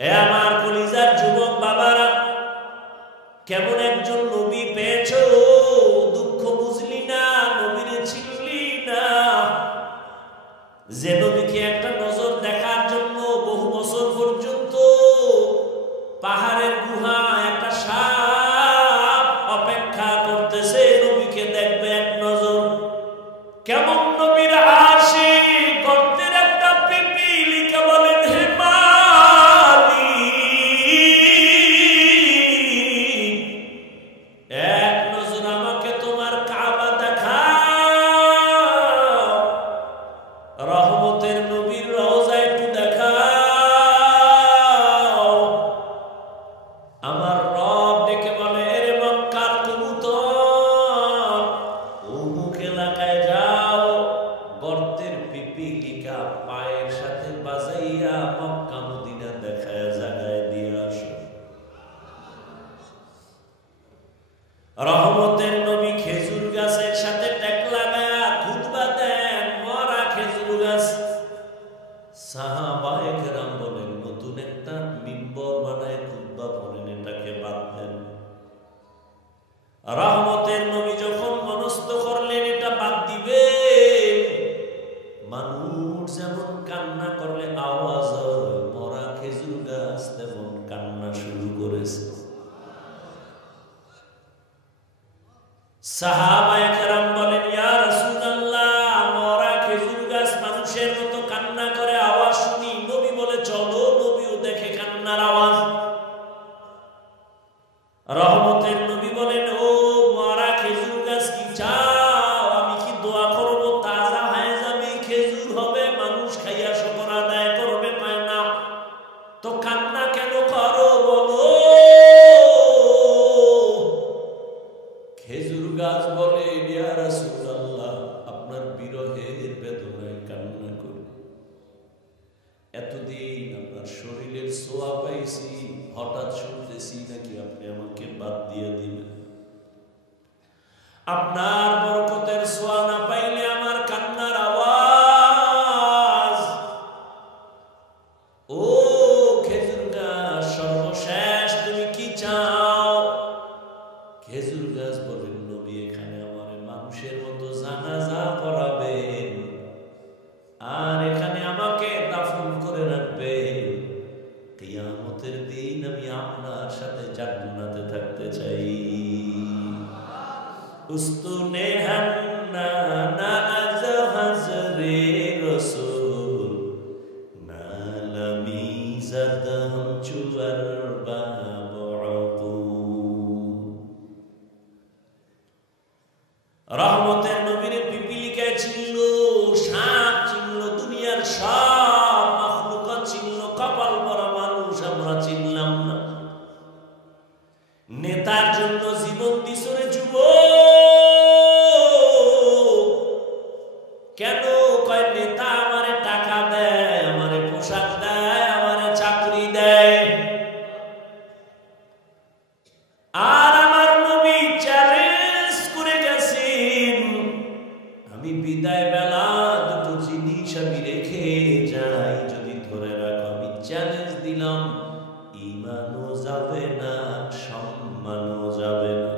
এ আমার কলিজার যুবক বাবারা, কেমন একজন নবী পেয়েছো, দুঃখ বুঝলি না, নবীরে চিনলি না। যে নবীকে একটা নজর দেখার জন্য বহু বছর পর্যন্ত পাহাড়ের গুহা একটা সাপ অপেক্ষা করতেছে, নবীকে দেখবে এক নজর। কেমন নবীর আশিক, গর্তের একটা পিপিলিকা বলেন হে মালিক, এক নজর আমাকে তোমার কাবা দেখাও, রহমতের নবীর রওজা একটু দেখাও। আমার রব ডেকে বলে, এরে মক্কার কবুতর, অমুক এলাকায় যাও, গর্তের পিপিলিকা পায়ের সাথে বাজাইয়া মক্কা মদিনা দেখায় জাগায় দিয়ে আসো। রহমতের নবী খেজুর গাছের সাথে ট্যাক লাগায়া খুতবা দেন, মরা খেজুর গাছ। সাহাবায়ে কেরাম বলেন, নতুন একটা মিম্বর বানায় খুতবা পড়েন, এটাকে বাদ দেন। রহমতের নবী যখন মনস্থ করলেন এটা বাদ দিবে, মানুষ যেমন কান্না করলে আওয়াজ হয়, মরা খেজুর গাছ তেমন কান্না শুরু করেছে। সাহাবায়ে কেরাম বলেন, ইয়া রাসূলুল্লাহ, মরা খেজুর গাছ মানুষের মতো কান্না করে, আওয়াজ শুনি। নবী বলে, চলো, নবীও দেখে কান্নার আওয়াজ। রহমতের নবী বলেন, ও মরা খেজুর গাছ, কি চাও? আমি কি দোয়া করব তাজা হয়ে যাবে, খেজুর হবে, মানুষ খাইয়া শুকর আদায় করবে? পায় না তো কান্না কেন করো বলো? খেজুর গাছ বলে, ইয়া রাসূলুল্লাহ, আপনার বিরহের বেদনায় কান্না করি। এতদিন আপনার শরীরের ছোঁয়া পাইছি, হঠাৎ শুনতেছি নাকি আপনি আমাকে বাদ দিয়ে দিবেন। আপনার বরকতের ছোঁয়া না পাইলে আমার কান্নার আওয়াজ। ও খেজুর গাছ, সর্বশেষ তুমি কি চাও? খেজুর গাছ বলেন, নবী এখানে আমার মানুষের মতো জানাজা পড়াবেন, আর এখানে আমাকে দাফন করে রাখবেন। কিয়ামতের দিন আমি আপনার সাথে জান্নাতে থাকতে চাই। উস্তুনে হান্নানা আজ হাজরে রসূল, নালামি জাদহম চুয়ার বাবু। রহমতের নবীর পিপিলিকায় চিনল, সাপ চিনল, দুনিয়ার সব মাখলুকাত চিনল, কপাল পরা মানুষ আমরা চিনলাম না। নেতার জন্য জীবন দিছরে যুবক, কেন? কয় নেতা আমারে টাকা দেয়, আমারে পোশাক দেয়, আমারে চাকরি দেয়, আর আমার নবী চ্যালেঞ্জ করে গেছেন, আমি বিদায় বেলা দুটো জিনিস আমি রেখে যাই, যদি ধরে রাখো। আমি চ্যালেঞ্জ দিলাম, ঈমানও যাবে না, সম্মানও যাবে না।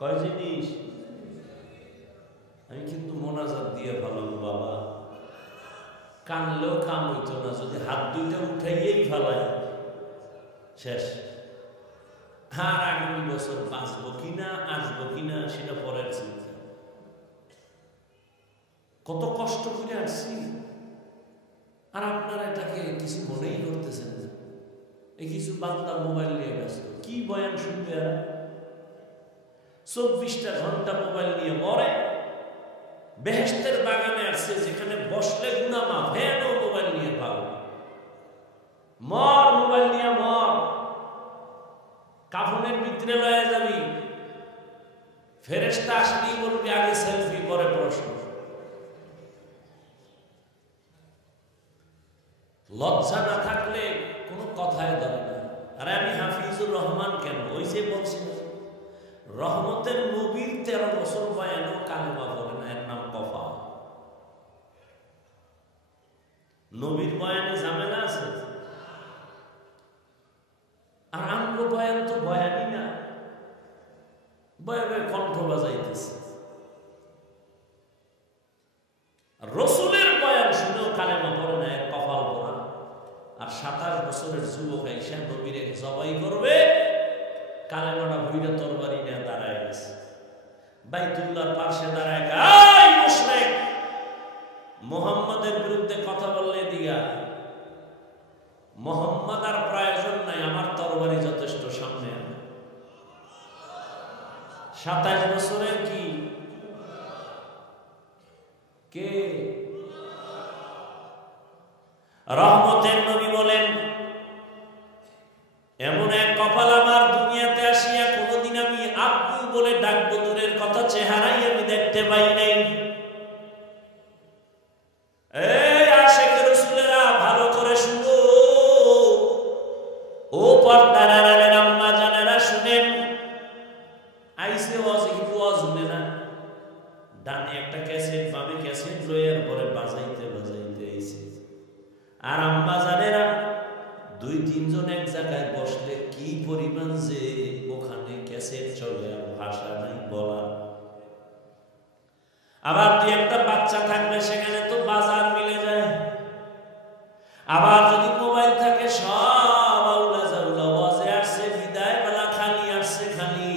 কয় জিনিস? আমি কিন্তু মোনাজাত দিয়ে ভালো বাবা, কানলেও কাম হইতো না, যদি হাত দুইটা উঠাইয়েই ফেলায় শেষ। আর আগামী বছর বাঁচবো কিনা, আসবো কিনা, সেটা পরের চিন্তা। কত কষ্ট করে আসছি, আর আপনারা এটাকে কিছু মনেই করতেছেন না। এই কিছু বান্দা মোবাইল নিয়ে ব্যস্ত, কি বয়ান শুনবে এরা? 24টা ঘন্টা মোবাইল নিয়ে মরে। বেহেশতের বাগানে আসছে, যেখানে বসলে গুনাহ মাফ, হেন মোবাইল নিয়ে ভালো। মর, মোবাইল নিয়ে মর, কাফনের ভিতরে লয়ে যাবি। ফেরেশতা আসলেই বলবি আগে সেলফি, পরে প্রশ্ন। লজ্জা না থাকলে কোনো কথাই ধরে না। আরে আমি হাফিজুর রহমান কেন? ওই যে বলছিলাম, রহমতের নবীর 13 বছর বয়ানেও কালেমা বলে না, এর নাম কফা। নবীর বয়ানে ঝামেলা আছে? বয়ে বয়ে কণ্ঠ বাজাইতেছে। রসুলের বয়ান শুনেও কালেমা পড়ে না, এর কপাল পড়া। আর 27 বছরের যুবক আইসা নবীরে জবাই করবে, কালেমাটা ভুইরা তরবারি নিয়ে দাঁড়ায় গেছে। বাইতুল্লাহর পাশে দাঁড়ায়, এই মুশরিক, মুহাম্মাদের বিরুদ্ধে কথা বললে দিগা, মুহাম্মদ আর প্রয়োজন নাই, আমার তরবারি যথেষ্ট, সামনে আন। 27 বছরের কি কে? রহমতের নবী বলেন, এমন এক কপাল আমার দুনিয়াতে আসিয়া কোনদিন আমি আব্বু বলে ডাকবো, দূরের কথা চেহারাই আমি দেখতে পাই নাই। এই আশিকে রাসূলেরা ভালো করে শুনো, ও পর্দার আড়ালের আম্মা জানেরা শুনেন। আইসে ওয়াজ, কিন্তু ওয়াজ শুনে না, ডানে একটা ক্যাসেট বামে ক্যাসেট লইয়ার পরে বাজাইতে বাজাইতে আইছে। আর আম্মা জানেরা 2-3 জন এক জায়গায় বসলে কি পরিমাণ যে ওখানে ক্যাসেট চলে, আর ভাষা নাই বলা। আবার 2-একটা বাচ্চা থাকলে সেখানে তো বাজার মিলে যায়। আবার যদি মোবাইল থাকে, সব আউলা জাউলা ওয়াজে আসছে, বিদায় বেলা খালি আসছে, খালি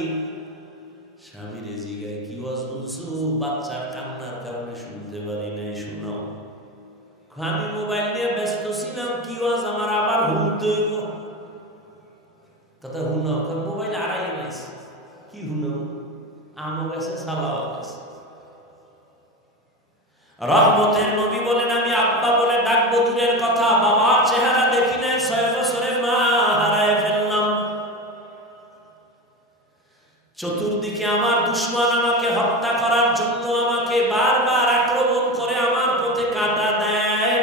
স্বামীরে জিগায় কি ওয়াজ শুনছো? বাচ্চার কান্নার কারণে শুনতে পারি নাই, শোনাও। আমি মোবাইল নিয়ে ব্যস্ত ছিলাম, কি ওয়াজ আমার আবার শুনতে হইব। কথা শুনাও, মোবাইল আড়াই নাইছে, কি শুনাও? আমও গেছে, সালাও গেছে। রহমতের নবী বলেন, আমি আব্বা বলে ডাকবো, দূরের কথা বাবার চেহারা দেখি না, 6 বছরের মা হারায় ফেললাম। চতুর্দিকে আমার দুশমন আমাকে হত্যা করার জন্য আমাকে বারবার আক্রমণ করে আমার পথে কাঁটা দেয়।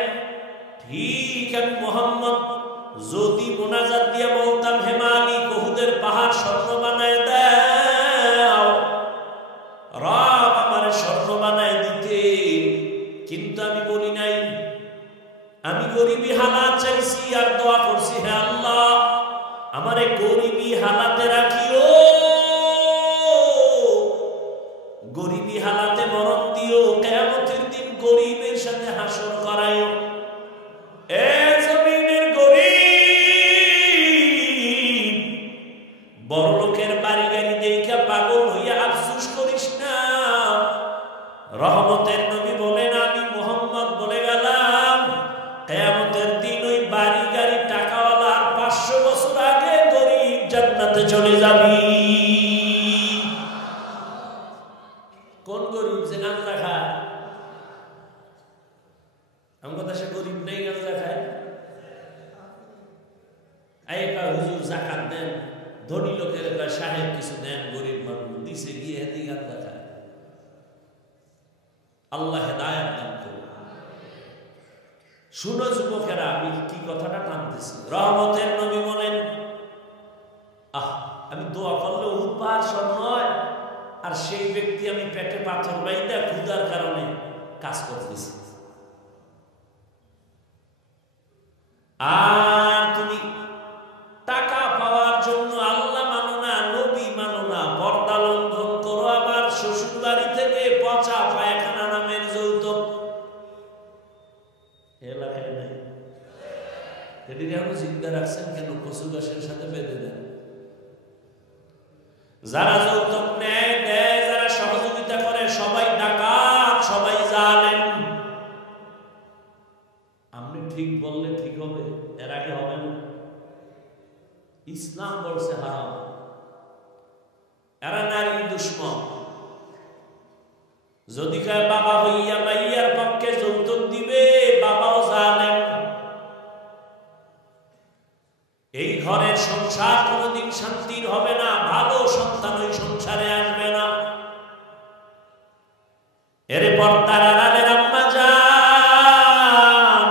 ঠিক আমি মুহাম্মদ যদি মোনাজাত দিয়ে বলতাম, হে মালিক, উহুদের পাহাড় স্বর্ণ বানায় দাও, রব আমারে স্বর্ণ বানায় দিতে, কিন্তু আমি বলি নাই। আমি গরিবী হালাত চাইছি আর দোয়া করছি, হে আল্লাহ আমারে গরিবী হালাতে রাখিও, গরিবী হালাতে মরণ দিও, কিয়ামতের দিন গরিবের সাথে হাসর করাইও। এ জমিনের গরিব, বড় লোকের বাড়ি গাড়ি দেখা পাগল হইয়া আফসোস করিস না। রহমতের নবী বলেন, আমি মুহাম্মদ বলে গেলাম, কিয়ামতের দিন ওই বাড়ি গাড়ি টাকাওয়ালা 500 বছর আগে গরিব জান্নাতে চলে যাবি। কোন গরিব? যে গাঁজা খায়। আমার দেশে গরিব নেই গাঁজা খায়। আইকা হুজুর জাকাত দেন, ধনী লোকের সাহেব কিছু দেন, গরিব মানুষ দিছে গিয়ে হেদি গাঁজা খায়। আল্লাহ হেদায়েত দান করুন। শুনো যুবকেরা, আমি কি কথাটা টানতেছি। রহমতের নবী বলেন, আমি দোয়া করলে উহুদ পাহাড় স্বর্ণ হয়, আর সেই ব্যক্তি আমি পেটে পাথর বাইদা ক্ষুধার কারণে কাজ করতেছি। আর তুমি টাকা পাওয়ার জন্য আল্লাহ মানো না, নবী মানো না, পর্দা লঙ্ঘন করো, আবার শ্বশুর বাড়ি থেকে পচা পায়খানা নামের যৌতুক এলাকায় নেই। এটিকে এখন চিন্তা রাখছেন কেন? কচু গাছের সাথে বেঁধে দেন। যারা যৌতুক নেয়, দেয়, যারা সহযোগিতা করে, সবাই ডাকাত, সবাই জালেম। আপনি ঠিক বললে ঠিক হবে, এর আগে হবে না। ইসলাম বলছে হারাম। এরা নারী দুশ্মন। যদি কয় বাবা হইয়া মাইয়ার পক্ষে যৌতুক দিবে, বাবাও জালেম। এই ঘরের সংসার কোনদিন শান্তির হবে না, ভালো সন্তান ওই সংসারে আসবে না। এর পর্দার আড়ালের আম্মা জান,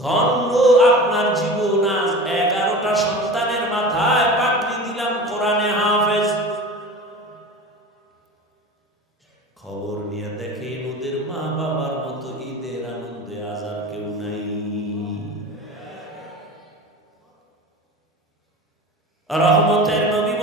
ধন্য আপনার জীবন। আজ 11টা সন্তানের মাথায় পাগড়ি দিলাম, কোরআনে হাফেজ। খবর নিয়ে দেখেন ওদের মা বাবার মতো ঈদের আনন্দে আজ আর কেউ নাই। রহমতের নবী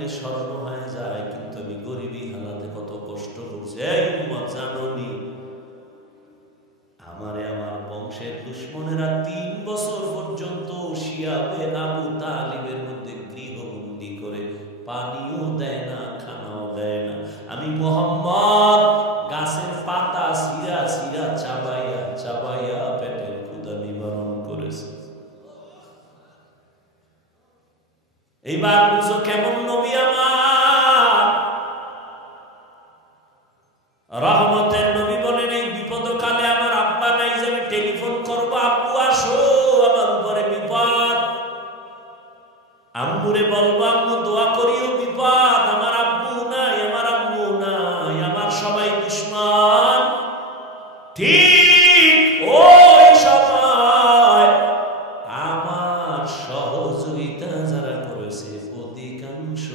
দিলে স্বর্ণ হয়ে যায়, কিন্তু আমি গরিবী হালাতে কত কষ্ট করছি। এই উম্মত জানোনি, আমারে আমার বংশের দুশ্মনেরা 3 বছর পর্যন্ত শিয়াবে আবু তালিবের মধ্যে গৃহবন্দী করে পানিও দেয় না, খানাও দেয় না। আমি মুহাম্মদ গাছের পাতা সিরা সিরা চাবাইয়া চাবাইয়া পেটের ক্ষুধা নিবারণ করেছে। এইবার বুঝো কেমন নবী আমার, রহমতের নবী বলেন এই বিপদকালে আমার আব্বা নাই যে আমি টেলিফোন করবো, আব্বু আসো আমার উপরে বিপদ, আম্মুরে বলবো আম্মু দোয়া করিও বিপদ, আমার আব্বু নাই আমার আম্মু নাই, আমার সবাই দুশ্মন। ঠিক ওই সময় আমার সহযোগিতা যারা করেছে অধিকাংশ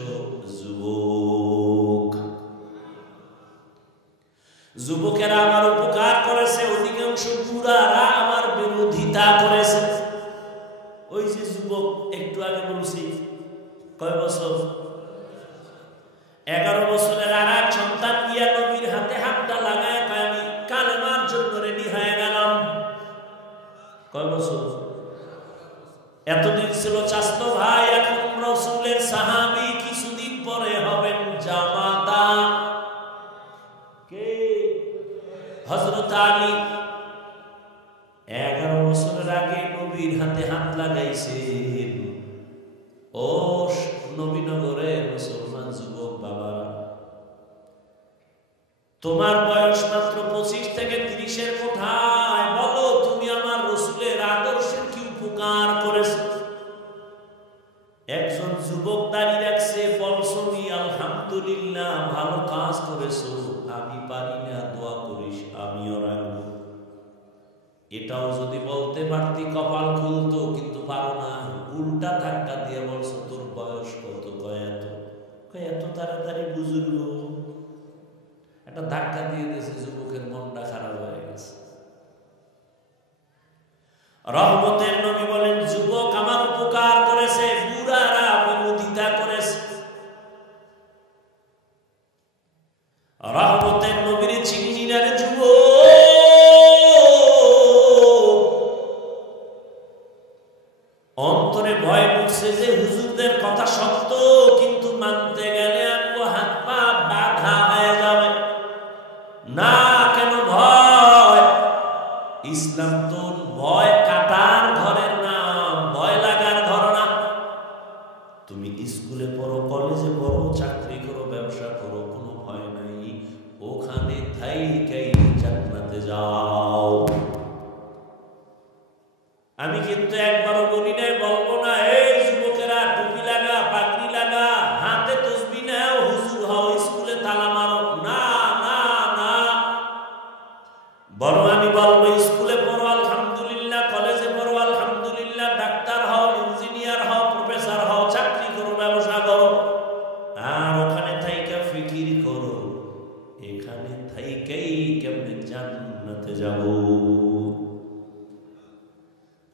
যুবকেরা আমার উপকার করেছে, অধিকাংশ বুড়ারা আমার বিরোধিতা করেছে। ওই যে যুবক একটু আগে বলছি, কয় বছর? 11 বছরের আর এক সন্তান গিয়া নবীর হাতে হাতটা লাগায় কয় আমি কালেমার জন্য রেডি হয়ে গেলাম। কয় বছর? এতদিন ছিল চাচতো ভাই, এখন রাসূলের সাহাবী, কিছুদিন পরে হবেন জামাতা। কে? হযরত আলী। 11 বছরের আগে নবীর হাতে হাত লাগাইছেন। ও নবীনগরে মুসলমান যুবক বাবারা, তোমার বয়স মাত্র 25 থেকে 30-এর কোঠায়, বলো তুমি আমার রাসূলের আদর্শের কি উপকার করেছো? একজন যুবক দাঁড়িয়ে রাখছে, বলছনি আলহামদুলিল্লাহ ভালো কাজ করেছো, আমি পারি না, দোয়া করিস আমিও রাখবো। এটাও যদি বলতে পারতি কপাল খুলতো, কিন্তু পারো না, উল্টা ধাক্কা দিয়ে বলছো তোর বয়স কত? এত তাড়াতাড়ি বুঝুল, একটা ধাক্কা দিয়ে দিয়েছে, যুবকের মনটা খারাপ হয়ে গেছে। রহমতের নবী বলেন যুবক আমার উপকার করেছে, বুড়ারা বিরোধিতা করেছে। রহমতের নবীর চিনিনারে যুবক অন্তরে ভয় উঠছে যে হুজুরদের কথা সত্য, কিন্তু মানতে গেলে আমগো হাত পা বাঁধা হয়ে যাবে। না, কেন ভয়? ইসলাম তো ভয় কাটার ঘরের নাম, ভয় লাগার ঘর না। তুমি স্কুলে পড়ো, কলেজে পড়ো, চাকরি করো, ব্যবসা করো, কোনো ভয় নাই, ওখানে থাইকাই জান্নাতে যাও। আমি কিন্তু একবারও বলি নাই, বলবো না এই যুবকেরা টুপি লাগা, পাগড়ি লাগা, হাতে তসবিহ নাও, হুজুর হও, স্কুলে তালা মারো। না না না, বরং আমি বলবো স্কুলে পড়ো আলহামদুলিল্লাহ, কলেজে পড়ো আলহামদুলিল্লাহ, ডাক্তার হও, ইঞ্জিনিয়ার হও, প্রফেসর হও, চাকরি করো, ব্যবসা করো, আর ওখানে থাইকা ফিকির করো এখানে থাইকাই কেমনে জান্নাতে যাব।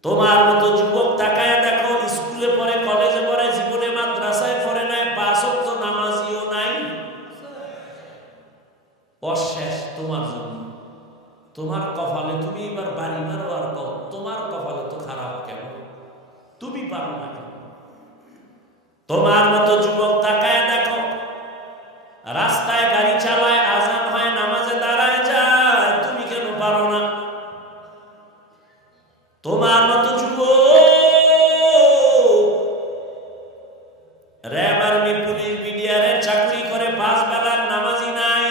তোমার মতো যুবক তাকায় দেখো, স্কুলে পড়ে, কলেজে পড়ে, জীবনে মাদ্রাসায় পড়ে নাই, 5 ওয়াক্ত নামাজিও নাই, অশেষ তোমার জন্য। তোমার কপালে, তুমি এবার বাড়ি মারো আর কও তোমার কপালে তো খারাপ, কেন তুমি পারো না কেন? তোমার মতো যুবক তাকায় দেখো, রাস্তায় গাড়ি চালায়, আজান হয়, নামাজে দাঁড়ায় যায়, তুমি কেন পারো না? তোমার মতো র্যাব, আর্মি, পুলিশ, বিডিআরের চাকরি করে, 5 বেলার নামাজি নাই,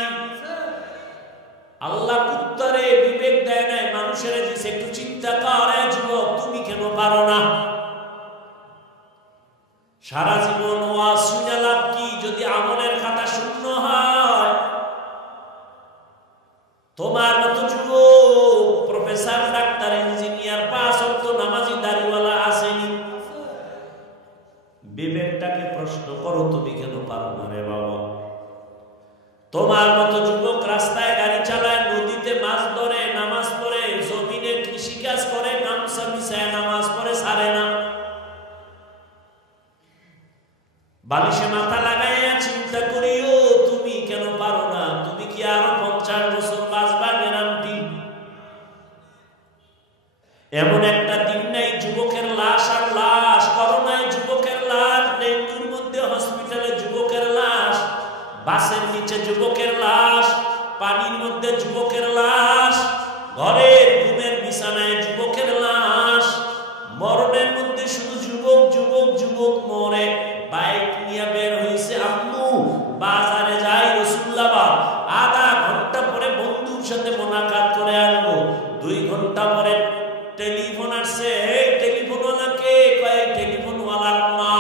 আল্লাহ কুত্তারে বিবেক দেয় নাই, মানুষের দিছে, একটু চিন্তা করে যুবক তুমি কেন পারো না? সারা জীবন ওয়াজ শুনে লাভ কি যদি আমলের খাতা শূন্য হয়? তোমার মতো যুবক প্রফেসর, ডাক্তার, ইঞ্জিনিয়ার, 5 ওয়াক্ত নামাজি, দাড়িওয়ালা আসেনি, বিবেকটাকে প্রশ্ন করো তুমি কেন পারো না রে বাবা? তোমার মতো যুবক রাস্তায় গাড়ি চালায়, নদীতে মাছ ধরে, নামাজ পড়ে, জমিনে কৃষিকাজ করে, গামছা বিছায় নামাজ পড়ে, ছাড়ে না, বালিশে মাথা লাগাইয়া চিন্তা করিও তুমি কেন পারো না? তুমি কি আরো 50 বছর বাঁচবা গ্যারান্টি? এমন একটা দিন নাই যুবকের লাশ আর লাশ, করোনায় যুবকের লাশ, ডেঙ্গুর মধ্যে হসপিটালে যুবকের লাশ, বাসের নিচে যুবকের লাশ, পানির মধ্যে যুবকের লাশ, ঘরের ঘুমের বিছানায় যুবকের লাশ, মরণের মধ্যে শুধু যুবক যুবক যুবক মরে। বাইক নিয়ে বের হইছে আম্মু বাজারে যাই রসুল্লাবাদ, আধা ঘন্টা পরে বন্ধুর সাথে মোলাকাত করে আসবো। 2 ঘন্টা পরে টেলিফোন আসছে, এই টেলিফোনওয়ালাকে? কয় টেলিফোনওয়ালার মা।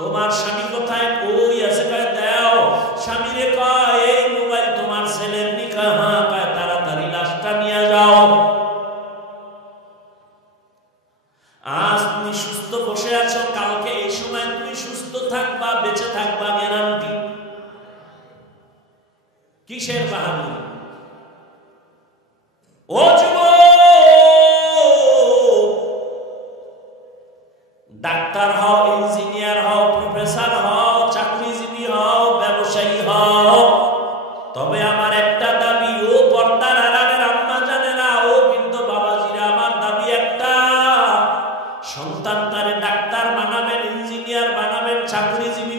তোমার স্বামী কোথায়? কই আছে? কয় দাও। স্বামীরে কয় এই মোবাইল তোমার ছেলের নিকা। হ্যাঁ। কয় তাড়াতাড়ি লাশটা নিয়ে যাও। আজ তুমি সুস্থ বসে আছো, কালকে এই সময় তুমি সুস্থ থাকবা, বেঁচে থাকবা গ্যারান্টি? কিসের বাহাদুরি? ও যুবক, ডাক্তার হও, ইঞ্জিনিয়ার হও, প্রফেসর হও, চাকরিজীবী হও, ব্যবসায়ী হও, তবে আমার একটা দাবি, ও পর্দার আড়ালের আম্মা জানেরা, ও কিন্তু বাবাজিরা, আমার দাবি একটা, সন্তান তারে ডাক্তার বানাবেন, ইঞ্জিনিয়ার বানাবেন, চাকরিজীবী